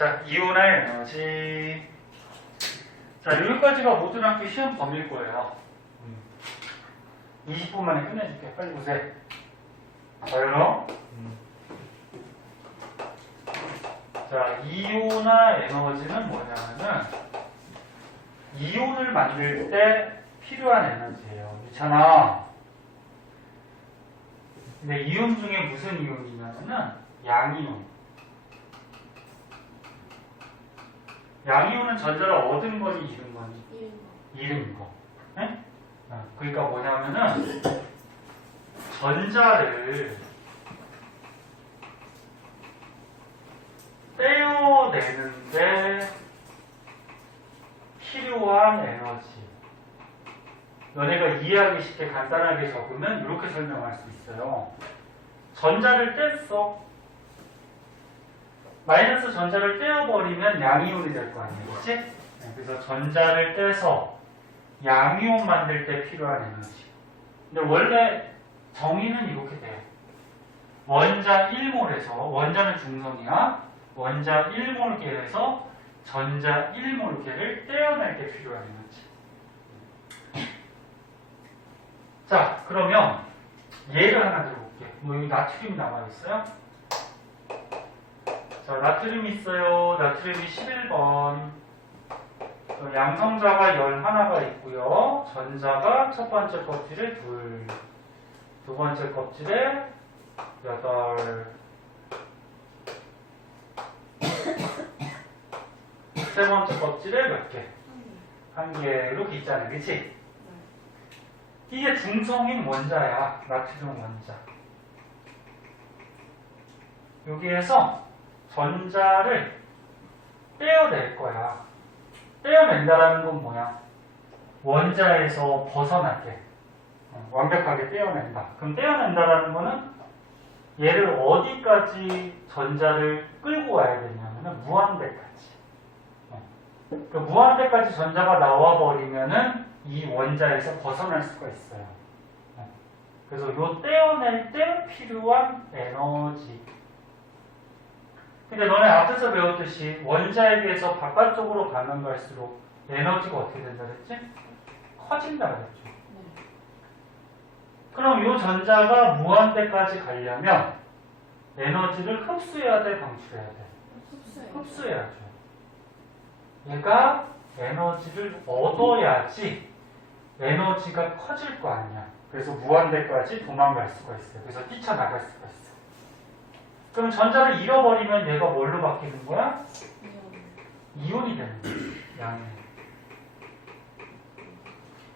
자, 이온의 에너지. 자, 여기까지가 모든 학교 시험 범위일 거예요. 20분 만에 끝내줄게. 빨리 보세요. 자요. 자, 이온의 에너지는 뭐냐면은 이온을 만들 때 필요한 에너지예요. 그렇잖아. 근데 이온 중에 무슨 이온이냐면은 양이온. 양이온은 전자를 얻은 거니 잃은 거니? 잃은 거. 네? 그러니까 뭐냐면은 전자를 떼어내는데 필요한 에너지. 너네가 이해하기 쉽게 간단하게 적으면 이렇게 설명할 수 있어요. 전자를 뗐어. 마이너스 전자를 떼어버리면 양이온이 될 거 아니에요. 그치? 네, 그래서 전자를 떼서 양이온 만들 때 필요한 에너지. 근데 원래 정의는 이렇게 돼요. 원자 1몰에서, 원자는 중성이야. 원자 1몰계에서 전자 1몰계를 떼어낼 때 필요한 에너지. 자, 그러면 예를 하나 들어볼게. 뭐 여기 나트륨이 남아있어요? 자, 나트륨 있어요. 나트륨이 11번. 양성자가 11가 있고요. 전자가 첫 번째 껍질에 2, 두 번째 껍질에 8, 세 번째 껍질에 몇 개? 1개. 이렇게 있잖아요. 그치? 이게 중성인 원자야. 나트륨 원자. 여기에서 전자를 떼어낼 거야. 떼어낸다라는 건 뭐야? 원자에서 벗어나게. 완벽하게 떼어낸다. 그럼 떼어낸다라는 거는 얘를 어디까지 전자를 끌고 와야 되냐면 무한대까지. 그 무한대까지 전자가 나와버리면은 이 원자에서 벗어날 수가 있어요. 그래서 요 떼어낼 때 필요한 에너지. 근데 너네 앞에서 배웠듯이 원자에게서 바깥쪽으로 가면 갈수록 에너지가 어떻게 된다 그랬지? 커진다 그랬죠. 그럼 이 전자가 무한대까지 가려면 에너지를 흡수해야 돼, 방출해야 돼? 흡수해야죠. 얘가 에너지를 얻어야지 에너지가 커질 거 아니야. 그래서 무한대까지 도망갈 수가 있어요. 그래서 뛰쳐나갈 수가 있어. 그럼 전자를 잃어버리면 얘가 뭘로 바뀌는 거야? 이온이 되는 거야. 양이.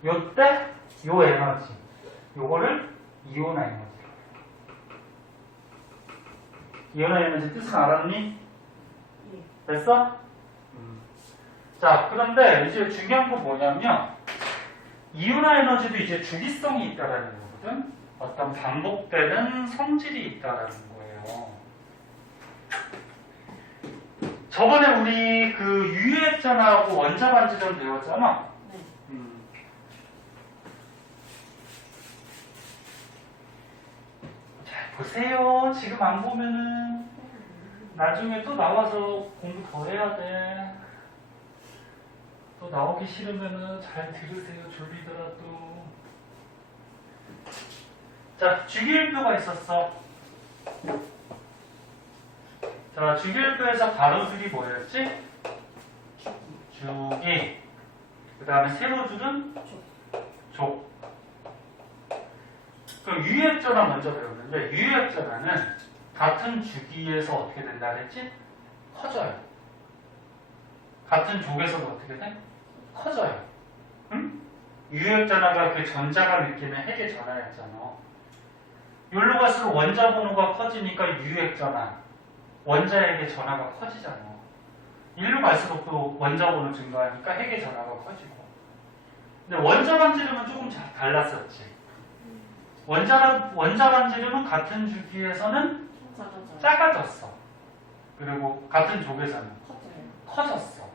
요때 요 에너지. 요거를 이온화 에너지라고 해요. 이온화 에너지 뜻은 알았니? 됐어? 자, 그런데 이제 중요한 건 뭐냐면 이온화 에너지도 이제 주기성이 있다라는 거거든. 어떤 반복되는 성질이 있다라는 거예요. 저번에 우리 그 유효액전하고 원자 반지점 배웠잖아. 잘 보세요. 지금 안 보면은 나중에 또 나와서 공부 더 해야 돼. 또 나오기 싫으면은 잘 들으세요. 졸리더라도. 자, 주기율표가 있었어. 자, 주기율표에서 가로줄이 뭐였지? 주기. 그 다음에 세로줄은 족. 그럼 유효액전화 먼저 배웠는데 유효액전화는 같은 주기에서 어떻게 된다 그랬지? 커져요. 같은 족에서도 어떻게 돼? 커져요. 응? 유효액전화가 그 전자가 느끼는 핵의 전화였잖아. 여기로 갈수록 원자 번호가 커지니까 유효액전화. 원자에게 전하가 커지잖아. 일로 갈수록 또 원자 번호 증가하니까 핵의 전하가 커지고. 근데 원자 반지름은 조금 달랐었지. 원자 반지름은 같은 주기에서는 작아졌어. 그리고 같은 족에서는 커졌어.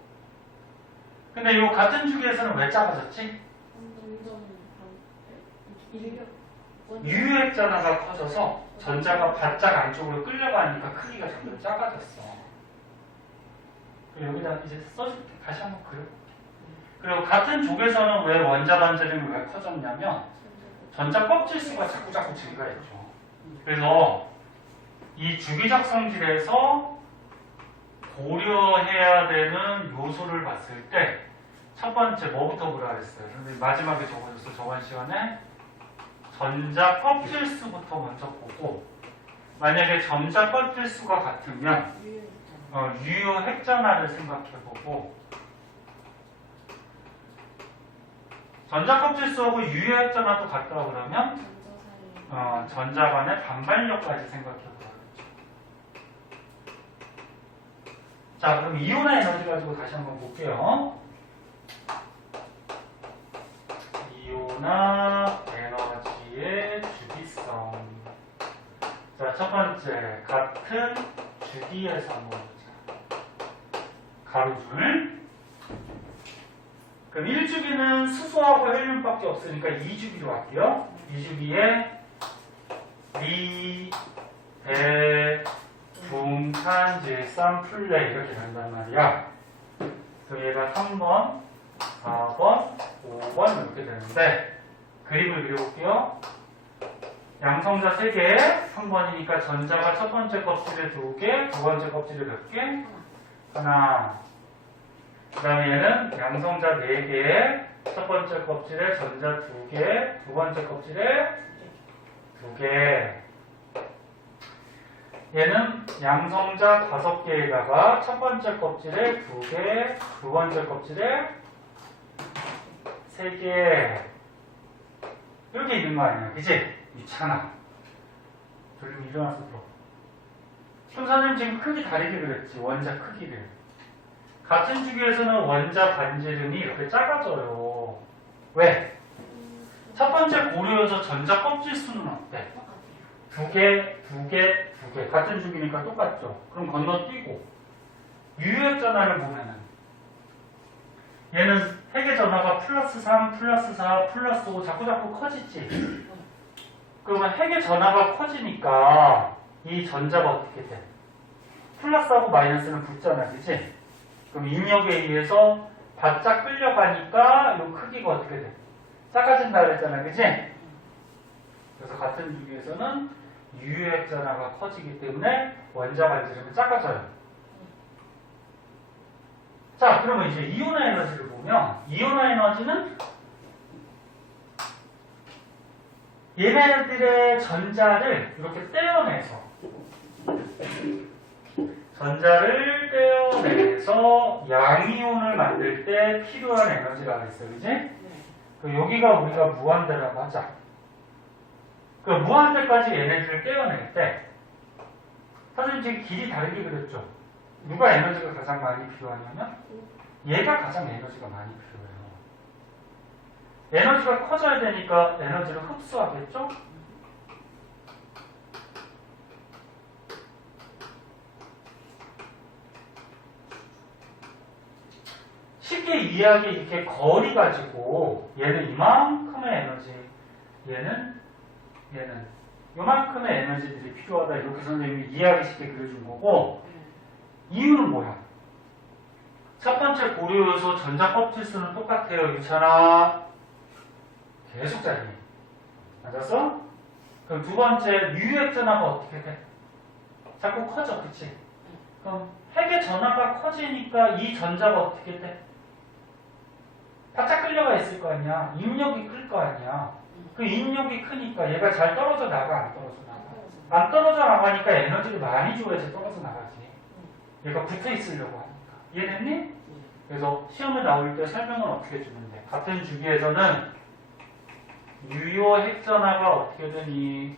근데 이 같은 주기에서는 왜 작아졌지? 유효액 전하가 커져서 전자가 바짝 안쪽으로 끌려가니까 크기가 점점 작아졌어. 여기다 이제 써줄게. 다시 한번 그려볼게. 그리고 같은 족에서는 왜 원자 반지름이 왜 커졌냐면 전자 껍질 수가 자꾸 증가했죠. 그래서 이 주기적 성질에서 고려해야 되는 요소를 봤을 때 첫 번째 뭐부터 보라 그랬어요? 근데 마지막에 적어줬어. 저번 시간에 전자 껍질 수부터 먼저 보고 만약에 전자 껍질 수가 같으면 유효 핵전화를 생각해보고 전자 껍질 수하고 유효 핵전화도 같다 그러면 전자 간의 반발력까지 생각해보라 그랬죠. 자, 그럼 이온의 에너지 가지고 다시 한번 볼게요. 이온화 에너지의 주기성. 자, 첫 번째, 같은 주기에서 한번 보자. 가로줄. 그럼 1주기는 수소하고 헬륨밖에 없으니까 2주기로 할게요. 2주기에 리, 대, 중, 탄, 질산, 플레 이렇게 된단 말이야. 그래서 얘가 3번, 4번, 5번 이렇게 되는데 그림을 그려볼게요. 양성자 3개, 3번이니까 전자가 첫 번째 껍질에 2개, 두 번째 껍질에 몇 개? 하나. 그 다음에 얘는 양성자 4개, 첫 번째 껍질에 전자 2개, 두 번째 껍질에 2개. 얘는 양성자 5개에다가 첫 번째 껍질에 2개, 두 번째 껍질에 3개. 이렇게 있는 거 아니야, 그치? 있잖아. 돌리면 일어나서 들어. 그럼 선생님 지금 크기 다르게 그랬지, 원자 크기를. 같은 주기에서는 원자 반지름이 이렇게 작아져요. 왜? 첫 번째 고려에서 전자 껍질 수는 어때? 2개, 2개, 2개. 같은 주기니까 똑같죠? 그럼 건너뛰고. 유효 전화를 보면은 얘는 핵의 전화가 플러스 3, 플러스 4, 플러스 5 자꾸 커지지? 그러면 핵의 전화가 커지니까 이 전자가 어떻게 돼? 플러스하고 마이너스는 붙잖아, 그치? 그럼 인력에 의해서 바짝 끌려가니까 이 크기가 어떻게 돼? 작아진다 그랬잖아, 그치? 그래서 같은 주기에서는 유효핵 전화가 커지기 때문에 원자 반지름이 작아져요. 자, 그러면 이제 이온화 에너지를 보면 이온화 에너지는 얘네들의 전자를 이렇게 떼어내서 양이온을 만들 때 필요한 에너지라고 했어요. 그지? 그 여기가 우리가 무한대라고 하자. 그 무한대까지 에너지를 떼어낼 때 사실 지금 길이 다르게 그렸죠. 누가 에너지가 가장 많이 필요하냐면 얘가 가장 에너지가 많이 필요해요. 에너지가 커져야 되니까 에너지를 흡수하겠죠? 쉽게 이해하기 이렇게 거리 가지고 얘는 이만큼의 에너지, 얘는 요만큼의 에너지들이 필요하다. 이렇게 선생님이 이해하기 쉽게 그려준 거고 이유는 뭐야? 첫 번째 고려요소 전자 껍질 수는 똑같아요. 유찬아. 계속 자리. 맞았어? 그럼 두 번째 유효핵 전화가 어떻게 돼? 자꾸 커져. 그치? 그럼 핵의 전화가 커지니까 이 전자가 어떻게 돼? 바짝 끌려가 있을 거 아니야. 인력이 클 거 아니야. 그 인력이 크니까 얘가 잘 떨어져 나가, 안 떨어져 나가? 안 떨어져 나가니까 에너지를 많이 줘야지 떨어져 나가지. 얘가 붙어 있으려고 하니까. 이해됐니? 그래서 시험에 나올 때 설명은 어떻게 해주면 돼? 같은 주기에서는 유효 핵전화가 어떻게 되니?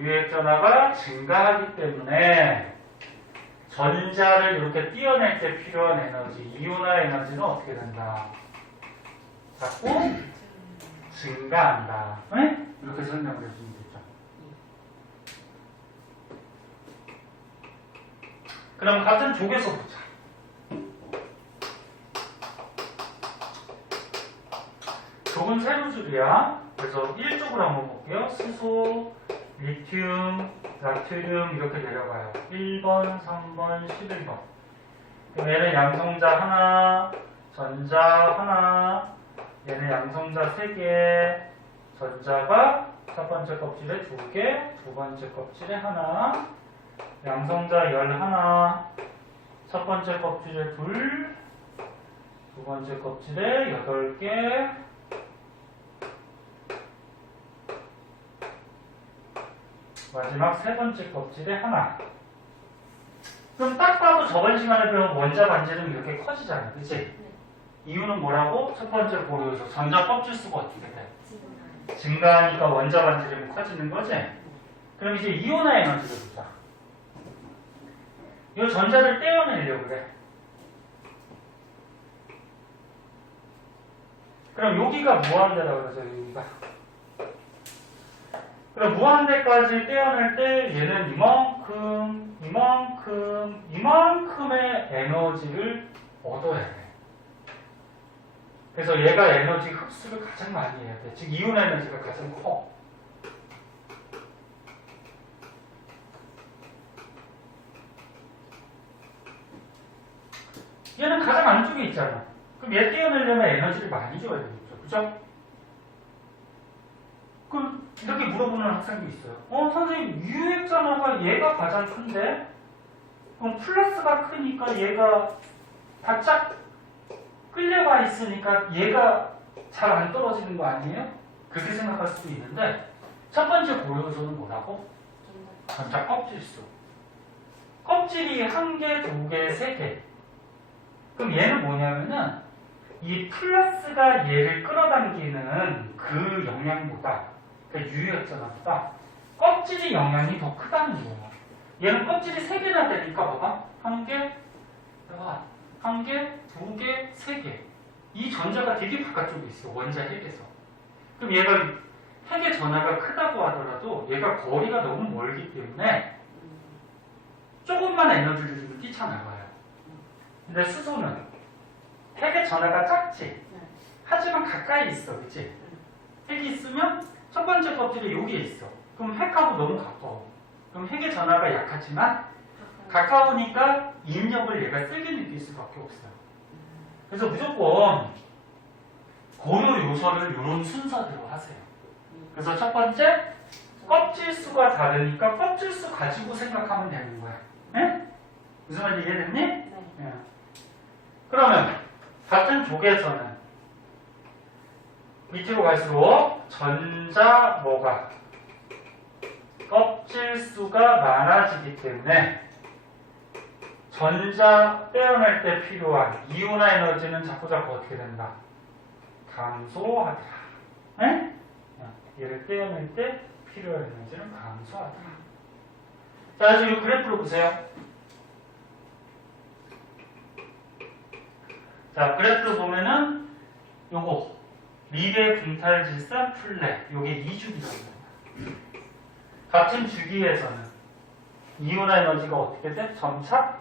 유효 핵전화가 증가하기 때문에 전자를 이렇게 띄어낼 때 필요한 에너지, 이온화 에너지는 어떻게 된다? 자꾸 증가한다. 네? 이렇게 설명을 해주면 되죠. 그럼 같은 족에서 보자. 족은 세로줄이야. 그래서 1쪽으로 한번 볼게요. 수소, 리튬, 나트륨 이렇게 내려가요. 1번, 3번, 11번. 그럼 얘는 양성자 하나, 전자 하나, 얘는 양성자 3개, 전자가 첫 번째 껍질에 2개, 두 번째 껍질에 하나, 양성자 11, 첫 번째 껍질에 2, 두 번째 껍질에 8개, 마지막 세 번째 껍질에 하나. 그럼 딱 봐도 저번 시간에 배운 원자 반지름 이렇게 커지잖아, 그치? 네. 이유는 뭐라고? 첫 번째 고려에서 전자 껍질 수가 어떻게 돼? 증가하니까 원자 반지름이 커지는 거지? 그럼 이제 이온화 에너지를 보자. 이 전자를 떼어내려고 그래. 그럼 여기가 무한대라고 그러죠, 여기가. 그럼 무한대까지 떼어낼 때 얘는 이만큼의 에너지를 얻어야 돼. 그래서 얘가 에너지 흡수를 가장 많이 해야 돼. 즉 이온 에너지가 가장 커. 얘는 가장 안쪽에 있잖아. 그럼 얘 떼어내려면 에너지를 많이 줘야 되겠죠. 그죠? 그럼 이렇게 물어보는 학생도 있어요. 선생님, 유액전화가 얘가 가장 큰데? 그럼 플러스가 크니까 얘가 바짝 끌려가 있으니까 얘가 잘 안 떨어지는 거 아니에요? 그렇게 생각할 수도 있는데, 첫 번째 고요소는 뭐라고? 전자 껍질수. 껍질이 1개, 2개, 3개. 그럼 얘는 뭐냐면은, 이 플러스가 얘를 끌어당기는 그 영향보다, 그러니까 유효했잖아. 껍질의 영향이 더 크다는 거야. 얘는 껍질이 3개나 되니까 봐봐. 1개, 1개, 2개, 3개. 이 전자가 되게 바깥쪽에 있어. 원자 핵에서. 그럼 얘가 핵의 전하가 크다고 하더라도 얘가 거리가 너무 멀기 때문에 조금만 에너지를 주면 뛰쳐나가요. 근데 수소는 핵의 전하가 작지. 하지만 가까이 있어. 그치? 핵이 있으면 첫 번째 껍질이 여기에 있어. 그럼 핵하고 너무 가까워. 그럼 핵의 전하가 약하지만 가까우니까 인력을 얘가 세게 느낄 수밖에 없어요. 그래서 무조건 고려 요소를 이런 순서대로 하세요. 그래서 첫 번째 껍질 수가 다르니까 껍질 수 가지고 생각하면 되는 거야. 네? 무슨 말인지 이해됐니? 네. 그러면 같은 족에서는 밑으로 갈수록 전자 뭐가 껍질 수가 많아지기 때문에 전자 떼어낼 때 필요한 이온화 에너지는 자꾸 어떻게 된다? 감소하더라. 네? 얘를 떼어낼 때 필요한 에너지는 감소하더라. 자, 지금 이 그래프를 보세요. 자, 그래프를 보면은 요거 미래 빈탈질산 플레 요게 2주기입니다. 같은 주기에서는 이온화 에너지가 어떻게 돼? 점차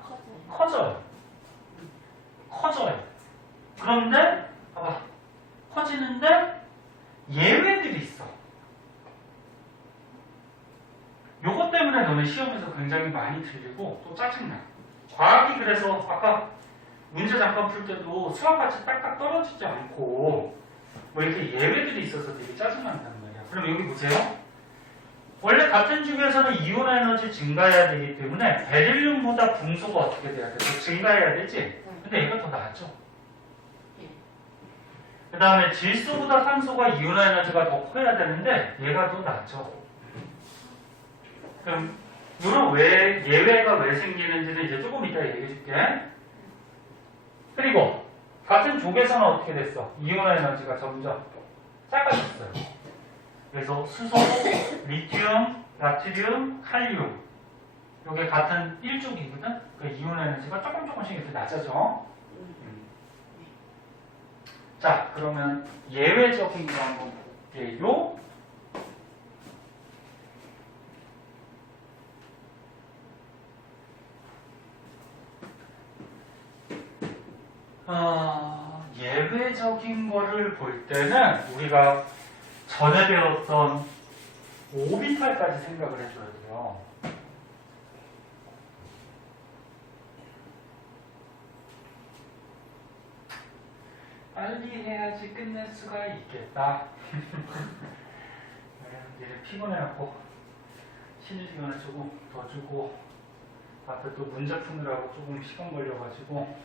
커져요. 그런데 봐봐. 커지는데 예외들이 있어. 요것 때문에 너네 시험에서 굉장히 많이 틀리고 또 짜증나. 과학이 그래서 아까 문제 잠깐 풀 때도 수학같이 딱딱 떨어지지 않고 뭐 이렇게 예외들이 있어서 되게 짜증난단 말이야. 그럼 여기 보세요. 원래 같은 주기에서는 이온 에너지 증가해야 되기 때문에 베릴륨보다 붕소가 어떻게 돼야 돼? 더 증가해야 되지? 근데 얘가 더 낫죠. 그 다음에 질소보다 산소가 이온 에너지가 더 커야 되는데 얘가 더 낫죠. 그럼 이런 예외가 왜 생기는지는 이제 조금 이따 얘기해 줄게. 그리고 같은 족에서는 어떻게 됐어? 이온 에너지가 점점 작아졌어요. 그래서 수소, 리튬, 나트륨, 칼륨 이게 같은 1족이거든? 그 이온 에너지가 조금씩 이렇게 낮아져. 자, 그러면 예외적인 거 한번 볼게요. 예외적인 거를 볼 때는 우리가 전에 배웠던 오비탈까지 생각을 해줘야 돼요. 빨리 해야지 끝낼 수가 있겠다. 얘는 피곤해갖고 쉬는 시간을 조금 더 주고 앞에 또 문제 푸느라고 조금 시간 걸려가지고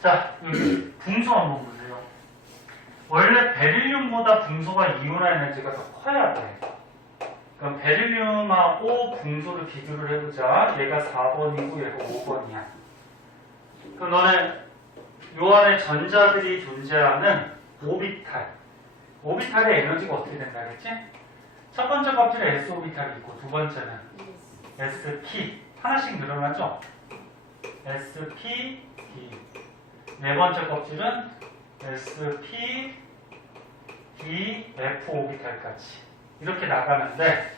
자, 여기 붕소 한번 보세요. 원래 베릴륨보다 붕소가 이온화 에너지가 더 커야 돼. 그럼 베릴륨하고 붕소를 비교를 해보자. 얘가 4번이고 얘가 5번이야. 그럼 너네 요 안에 전자들이 존재하는 오비탈. 오비탈의 에너지가 어떻게 된다 그랬지? 첫 번째 껍질에 S 오비탈이 있고 두 번째는 SP. 하나씩 늘어나죠? SP, D. 네 번째 껍질은 SP, D, F 오비탈까지 이렇게 나가는데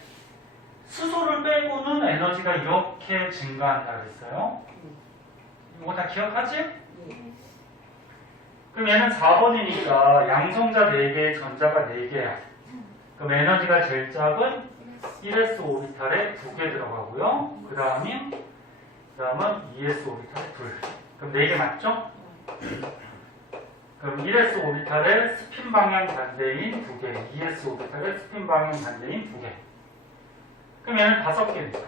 수소를 빼고는 에너지가 이렇게 증가한다 그랬어요. 이거 다 기억하지? 그럼 얘는 4번이니까 양성자 4개, 전자가 4개야. 그럼 에너지가 제일 작은 1s 오비탈에 2개 들어가고요. 그 다음은 2s 오비탈에 2. 그럼 4개 맞죠? 그럼 1s 오비탈의 스핀 방향 반대인 2개, 2s 오비탈의 스핀 방향 반대인 2개. 그럼 얘는 5개니까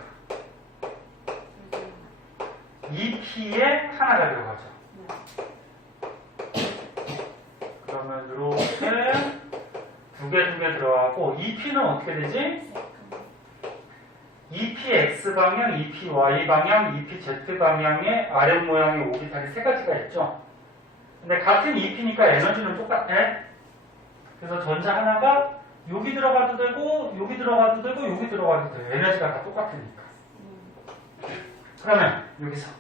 2p에 하나가 들어가죠. 그러면 이렇게 2개 들어가고 2p는 어떻게 되지? 2p x 방향, 2p y 방향, 2p z 방향의 아랫 모양의 오비탈이 3가지가 있죠. 근데 같은 2p니까 에너지는 똑같아. 그래서 전자 하나가 여기 들어가도 되고 여기 들어가도 되고 여기 들어가도 돼요. 에너지가 다 똑같으니까. 그러면 여기서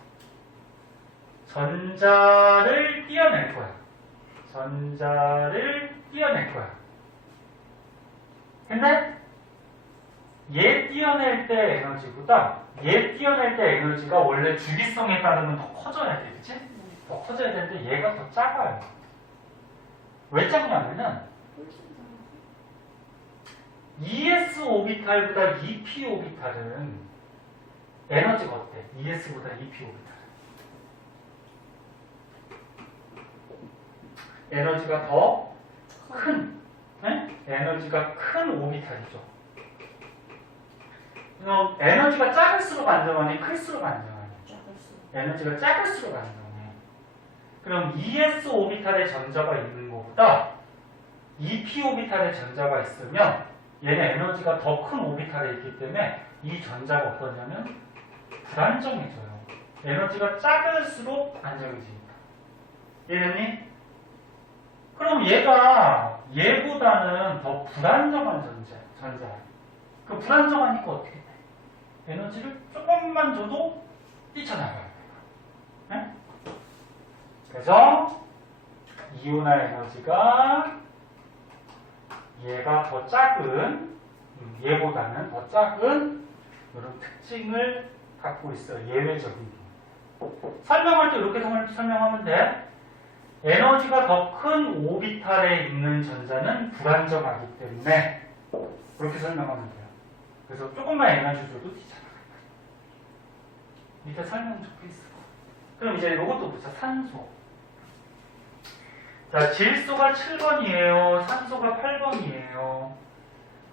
전자를 띄어낼 거야. 전자를 띄어낼 거야. 근데 얘 띄어낼 때 에너지보다 얘 띄어낼 때 에너지가 원래 주기성에 따르면 더 커져야 돼. 그치? 더 커져야 되는데 얘가 더 작아요. 왜 작냐면은 ES 오비탈보다 EP 오비탈은 에너지가 어때? ES보다 EP 오비탈은 에너지가 더 큰, 네? 에너지가 큰 오비탈이죠. 그럼 에너지가 작을수록 안정하니 클수록 안정하니? 에너지가 작을수록 안정해. 그럼 ES 오비탈의 전자가 있는 것보다 EP 오비탈의 전자가 있으면 얘는 에너지가 더 큰 오비탈에 있기 때문에 이 전자가 어떠냐면 불안정해져요. 에너지가 작을수록 안정해지니까. 이해됐니? 그럼 얘가 얘보다는 더 불안정한 전자야. 그 불안정하니까 어떻게 돼? 에너지를 조금만 줘도 뛰쳐나가야 돼요. 네? 그래서 이온화 에너지가 얘가 더 작은 얘보다는 더 작은 이런 특징을 갖고 있어요. 예외적인 설명할 때 이렇게 설명하면 돼. 에너지가 더 큰 오비탈에 있는 전자는 불안정하기 때문에 그렇게 설명하면 돼요. 그래서 조금만 에너지 줘도 뛰쳐나가요. 밑에 설명 적혀 있어. 그럼 이제 이것도 보자. 산소. 자, 질소가 7번이에요. 산소가 8번이에요.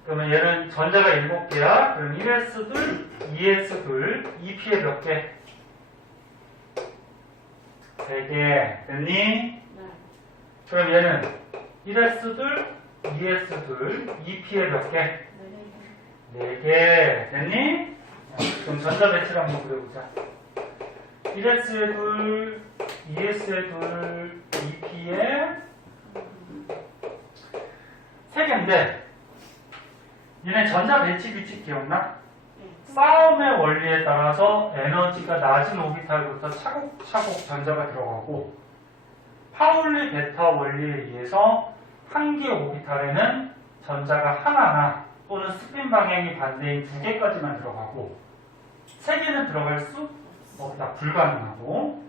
그러면 얘는 전자가 7개야. 그럼 1s둘, 2s둘, 2p에 몇 개? 3개. 됐니? 네. 그럼 얘는 1s둘, 2s둘, 2p에 몇 개? 4개. 됐니? 그럼 전자 배치를 한번 그려보자. 1s에 둘, 2s에 둘, 2p에 3개인데 얘네 전자 배치 규칙 기억나? 싸움의 원리에 따라서 에너지가 낮은 오비탈부터 차곡차곡 전자가 들어가고 파울리 베타 원리에 의해서 한 개 오비탈에는 전자가 하나나 또는 스핀 방향이 반대인 2개까지만 들어가고 세 개는 들어갈 수 없다. 불가능하고.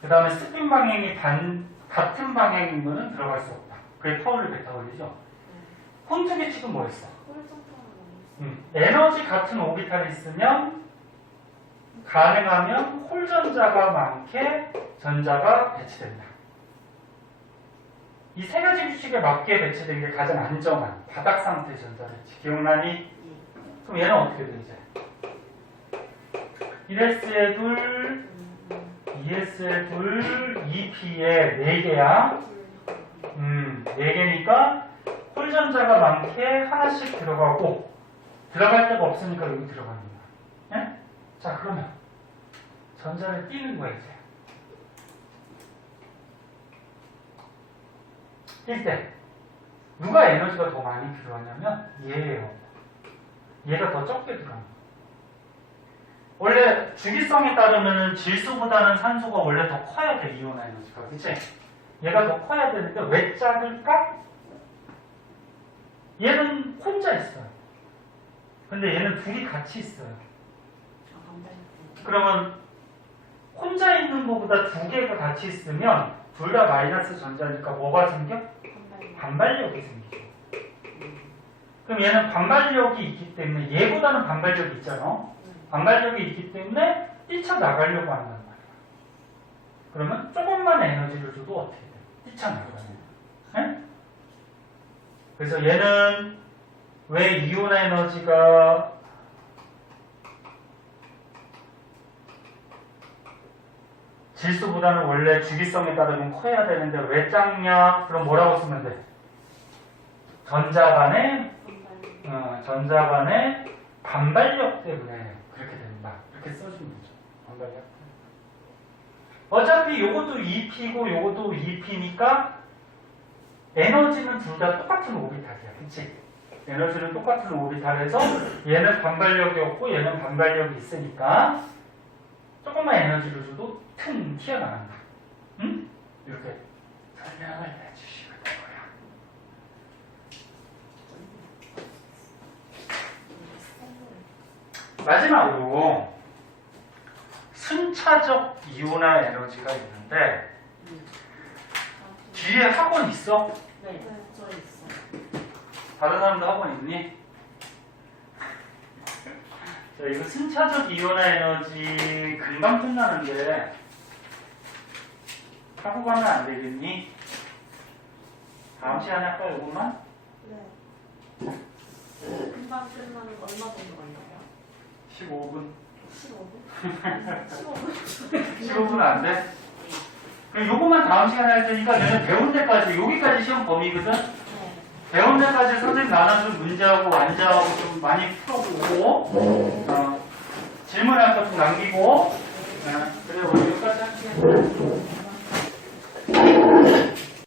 그 다음에 스핀 방향이 같은 방향인 거는 들어갈 수 없다. 그게 터울을 뱉어 걸리죠. 콘트 규칙은 뭐였어? 에너지 같은 오비탈이 있으면 가능하면 홀 전자가 많게 전자가 배치된다. 이 세 가지 규칙에 맞게 배치된 게 가장 안정한 바닥 상태 전자 배치. 기억나니? 그럼 얘는 어떻게 돼 이제? 1S에 둘, 2S에 둘, 2P에 4개야. 4개니까 홀 전자가 많게 하나씩 들어가고 들어갈 데가 없으니까 여기 들어가는 거야. 네? 자 그러면 전자를 띄는 거야 이제. 뛸 때 누가 에너지가 더 많이 필요하냐면 얘예요. 얘가 더 적게 들어가는 거야. 원래 주기성에 따르면 질소보다는 산소가 원래 더 커야 돼. 이온 에너지가. 그치? 얘가 더 커야 되는데 왜 작을까? 얘는 혼자 있어요. 근데 얘는 둘이 같이 있어요. 그러면 혼자 있는 것보다 두 개가 같이 있으면 둘 다 마이너스 전자니까 뭐가 생겨? 반발력이 생기죠. 그럼 얘는 반발력이 있기 때문에 얘보다는 반발력이 있잖아. 반발력이 있기 때문에 뛰쳐나가려고 한단 말이야. 그러면 조금만 에너지를 줘도 어떻게 돼? 뛰쳐나가요. 네? 그래서 얘는 왜 이온 에너지가 질소보다는 원래 주기성에 따르면 커야 되는데 왜 작냐? 그럼 뭐라고 쓰면 돼? 전자 간의 반발력 때문에 그렇게 된다. 이렇게 써주면 되죠. 반발력. 어차피 요것도 2P고 요것도 2P니까 에너지는 둘 다 똑같은 오비탈이야. 그치? 에너지는 똑같은 오비탈에서 얘는 반발력이 없고 얘는 반발력이 있으니까 조금만 에너지를 줘도 퉁 튀어나간다. 응? 이렇게 설명을 해주시면 되고요. 마지막으로 순차적 이온화 에너지가 있는데 뒤에 학원 있어? 네, 저 있어요. 다른 사람도 학원 있니? 자, 이거 순차적 이온화 에너지 금방 끝나는데 하고 가면 안 되겠니? 다음 시간에 할까 요것만? 네. 금방 끝나는 거 얼마 정도 걸려요? 15분. 15분? 15분? 15분 안 돼? 그럼 요것만 다음 시간에 할 테니까 너는 배운 데까지 여기까지 시험 범위거든? 네. 배운 데까지 선생님 나눠준 문제하고 완자하고 좀 많이 풀어보고 질문할 것 좀 남기고